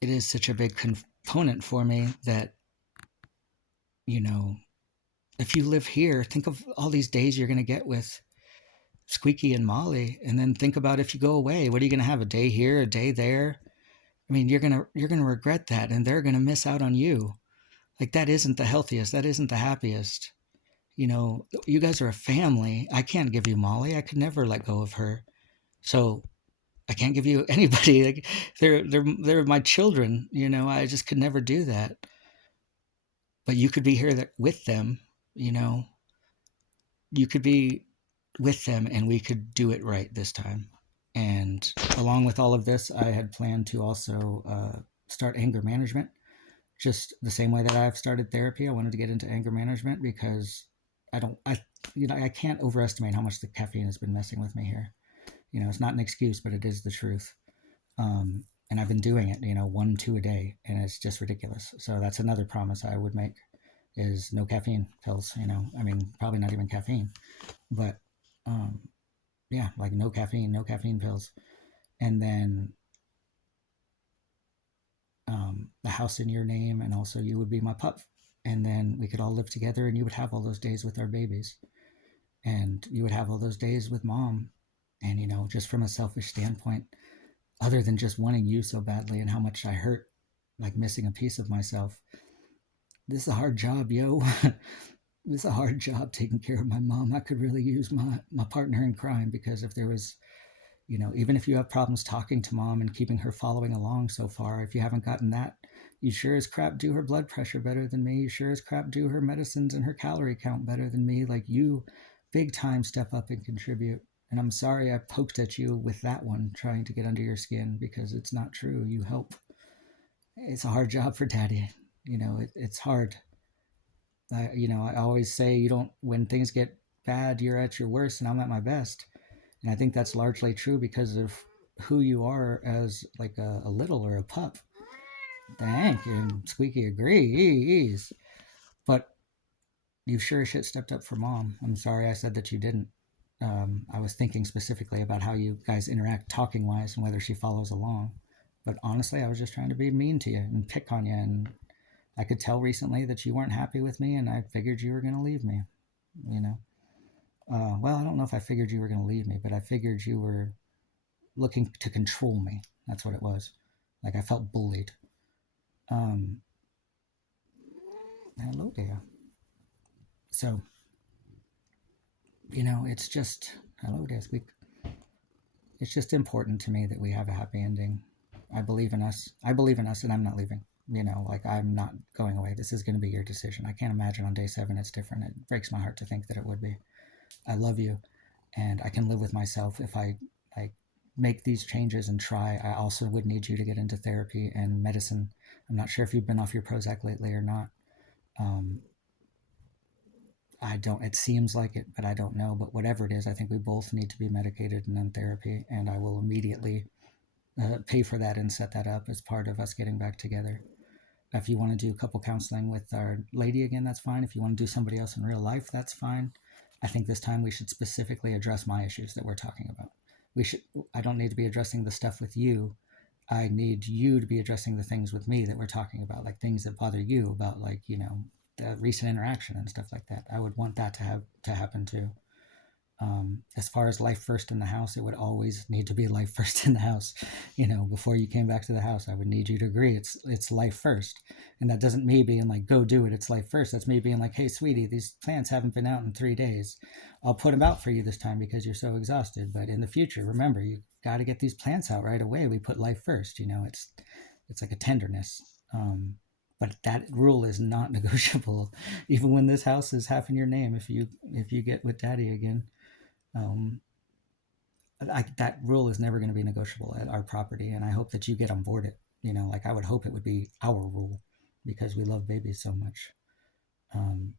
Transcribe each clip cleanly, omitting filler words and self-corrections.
it is such a big component for me that, you know, if you live here, think of all these days you're going to get with Squeaky and Molly, and then think about if you go away, what are you going to have? A day here, a day there? I mean, you're gonna regret that, and they're gonna miss out on you. Like that isn't the healthiest. That isn't the happiest. You know, you guys are a family. I can't give you Molly. I could never let go of her. So I can't give you anybody. Like they're my children. You know, I just could never do that. But you could be here with them. You know, you could be with them, and we could do it right this time. And along with all of this, I had planned to also start anger management, just the same way that I've started therapy. I wanted to get into anger management because I can't overestimate how much the caffeine has been messing with me here. You know, it's not an excuse, but it is the truth. And I've been doing it, you know, 1, 2 a day, and it's just ridiculous. So that's another promise I would make is no caffeine pills. You know, I mean, probably not even caffeine, but um, yeah, like no caffeine, no caffeine pills, and then the house in your name, and also you would be my pup, and then we could all live together, and you would have all those days with our babies, and you would have all those days with mom, and you know, just from a selfish standpoint, other than just wanting you so badly and how much I hurt, like missing a piece of myself. This is a hard job, yo. This is a hard job taking care of my mom. I could really use my partner in crime, because if there was, you know, even if you have problems talking to mom and keeping her following along so far, if you haven't gotten that, you sure as crap do her blood pressure better than me. You sure as crap do her medicines and her calorie count better than me. Like, you big time step up and contribute. And I'm sorry I poked at you with that one, trying to get under your skin, because it's not true. You help. It's a hard job for daddy. You know, it's hard. I always say, you don't, when things get bad, you're at your worst and I'm at my best. And I think that's largely true because of who you are as like a little or a pup. Thank you. Squeaky agrees. But you sure as shit stepped up for mom. I'm sorry I said that you didn't. I was thinking specifically about how you guys interact talking wise and whether she follows along. But honestly, I was just trying to be mean to you and pick on you. And I could tell recently that you weren't happy with me, and I figured you were going to leave me. You know, well, I don't know if I figured you were going to leave me, but I figured you were looking to control me. That's what it was. Like, I felt bullied. Um, Hello there. So, you know, it's just, hello there, Squeak. It's just important to me that we have a happy ending. I believe in us. I believe in us, and I'm not leaving. You know, like, I'm not going away. This is going to be your decision. I can't imagine on day 7 it's different. It breaks my heart to think that it would be. I love you, and I can live with myself if I like make these changes and try. I also would need you to get into therapy and medicine. I'm not sure if you've been off your Prozac lately or not. Um, I don't. It seems like it, but I don't know. But whatever it is, I think we both need to be medicated and in therapy, and I will immediately pay for that and set that up as part of us getting back together. If you want to do couple counseling with our lady again, that's fine. If you want to do somebody else in real life, that's fine. I think this time we should specifically address my issues that we're talking about. We should. I don't need to be addressing the stuff with you. I need you to be addressing the things with me that we're talking about, like things that bother you about, like, you know, the recent interaction and stuff like that. I would want that to happen too. As far as life first in the house, it would always need to be life first in the house. You know, before you came back to the house, I would need you to agree it's life first. And that doesn't me being like, go do it, it's life first. That's me being like, hey, sweetie, these plants haven't been out in 3 days. I'll put them out for you this time because you're so exhausted. But in the future, remember, you got to get these plants out right away. We put life first. You know, it's like a tenderness. But that rule is not negotiable, even when this house is half in your name. If you get with daddy again, um, that rule is never going to be negotiable at our property, and I hope that you get on board it. You know, like, I would hope it would be our rule because we love babies so much. Um,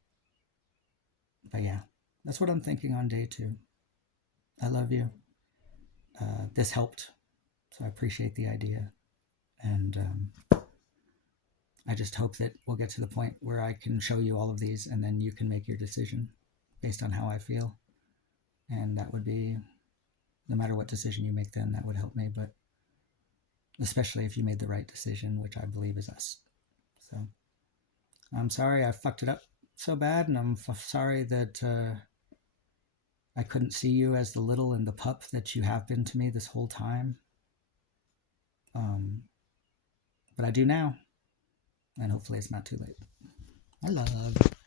but yeah, that's what I'm thinking on day 2. I love you. This helped, so I appreciate the idea, and I just hope that we'll get to the point where I can show you all of these, and then you can make your decision based on how I feel, and that would be, no matter what decision you make, then that would help me. But especially if you made the right decision, which I believe is us. So I'm sorry I fucked it up so bad, and I'm sorry that I couldn't see you as the little and the pup that you have been to me this whole time. But I do now, and hopefully it's not too late. I love you.